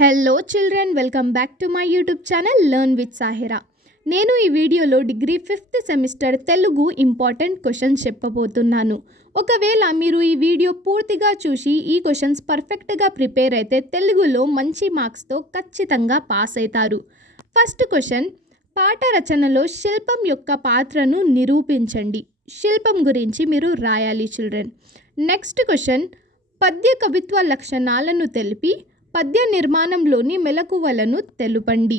Hello children, welcome back to my YouTube channel learn with Sahira. నేను ఈ వీడియోలో degree 5th semester Telugu important questions చెప్పబోతున్నాను. ఒకవేళ మీరు ఈ వీడియో పూర్తిగా చూసి ఈ క్వశ్చన్స్ పర్ఫెక్ట్గా ప్రిపేర్ అయితే తెలుగులో మంచి మార్క్స్తో ఖచ్చితంగా పాస్ అవుతారు. ఫస్ట్ క్వశ్చన్, పాట రచనలో శిల్పం యొక్క పాత్రను నిరూపించండి. శిల్పం గురించి మీరు రాయాలి చిల్డ్రన్. నెక్స్ట్ క్వశ్చన్, పద్య కవిత్వ లక్షణాలను తెలిపి పద్య నిర్మాణంలోని మెలకువలను తెలుపండి.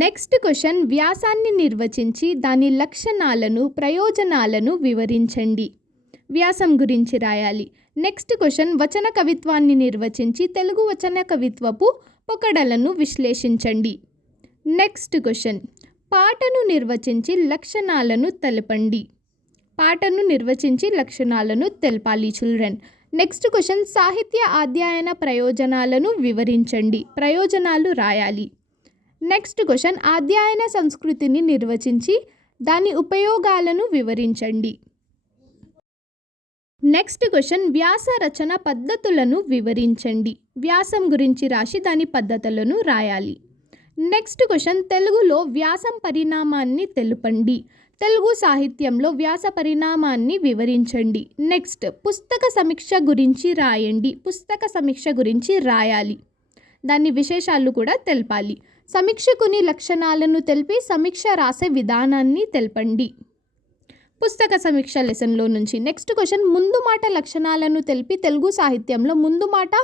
నెక్స్ట్ క్వశ్చన్, వ్యాసాన్ని నిర్వచించి దాని లక్షణాలను ప్రయోజనాలను వివరించండి. వ్యాసం గురించి రాయాలి. నెక్స్ట్ క్వశ్చన్, వచన కవిత్వాన్ని నిర్వచించి తెలుగు వచన కవిత్వపు పొకడలను విశ్లేషించండి. నెక్స్ట్ క్వశ్చన్, పాటను నిర్వచించి లక్షణాలను తెలపండి. పాటను నిర్వచించి లక్షణాలను తెలపాలి చిల్డ్రన్. నెక్స్ట్ క్వశ్చన్, సాహిత్య అధ్యయన ప్రయోజనాలను వివరించండి. ప్రయోజనాలు రాయాలి. నెక్స్ట్ క్వశ్చన్, అధ్యయన సంస్కృతిని నిర్వచించి దాని ఉపయోగాలను వివరించండి. నెక్స్ట్ క్వశ్చన్, వ్యాస రచన పద్ధతులను వివరించండి. వ్యాసం గురించి రాసి దాని పద్ధతులను రాయాలి. నెక్స్ట్ క్వశ్చన్, తెలుగులో వ్యాసం పరిణామాన్ని తెలుపండి. తెలుగు సాహిత్యంలో వ్యాస పరిణామాన్ని వివరించండి. నెక్స్ట్, పుస్తక సమీక్ష గురించి రాయండి. పుస్తక సమీక్ష గురించి రాయాలి. దాని విశేషాలు కూడా తెలపాలి. సమీక్షకుని లక్షణాలను తెలిపి సమీక్ష రాసే విధానాన్ని తెలపండి. పుస్తక సమీక్ష లెసన్లో నుంచి. నెక్స్ట్ క్వశ్చన్, ముందు మాట లక్షణాలను తెలిపి తెలుగు సాహిత్యంలో ముందు మాట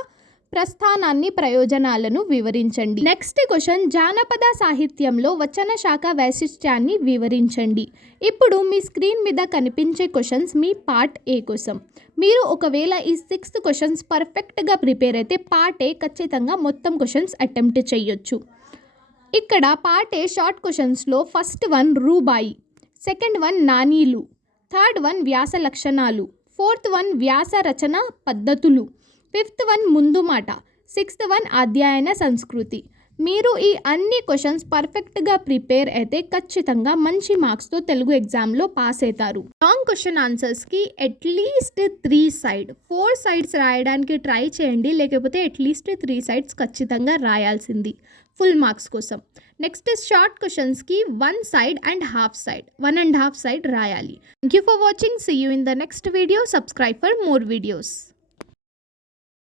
ప్రస్థానాన్ని ప్రయోజనాలను వివరించండి. నెక్స్ట్ క్వశ్చన్, జానపద సాహిత్యంలో వచన శాఖ వైశిష్ట్యాన్ని వివరించండి. ఇప్పుడు మీ స్క్రీన్ మీద కనిపించే క్వశ్చన్స్ మీ పార్ట్ ఏ కోసం. మీరు ఒకవేళ ఈ 6 క్వశ్చన్స్ పర్ఫెక్ట్గా ప్రిపేర్ అయితే పార్ట్ ఏ ఖచ్చితంగా మొత్తం క్వశ్చన్స్ అటెంప్ట్ చేయొచ్చు. ఇక్కడ పార్ట్ ఏ షార్ట్ క్వశ్చన్స్లో ఫస్ట్ వన్ రూబాయి, సెకండ్ వన్ నానీలు, థర్డ్ వన్ వ్యాస లక్షణాలు, ఫోర్త్ వన్ వ్యాస రచన పద్ధతులు, ఫిఫ్త్ వన్ ముందు మాట, సిక్స్త్ వన్ అధ్యయన సంస్కృతి. మీరు ఈ అన్ని క్వశ్చన్స్ పర్ఫెక్ట్గా ప్రిపేర్ అయితే ఖచ్చితంగా మంచి మార్క్స్తో తెలుగు ఎగ్జామ్లో పాస్ అవుతారు. లాంగ్ క్వశ్చన్ ఆన్సర్స్కి అట్లీస్ట్ 4 సైడ్స్ రాయడానికి ట్రై చేయండి. లేకపోతే అట్లీస్ట్ 3 సైడ్స్ ఖచ్చితంగా రాయాల్సింది ఫుల్ మార్క్స్ కోసం. నెక్స్ట్, షార్ట్ క్వశ్చన్స్కి 1 side and half side, 1.5 side రాయాలి. Thank you for watching. See you in the next video. Subscribe for more videos.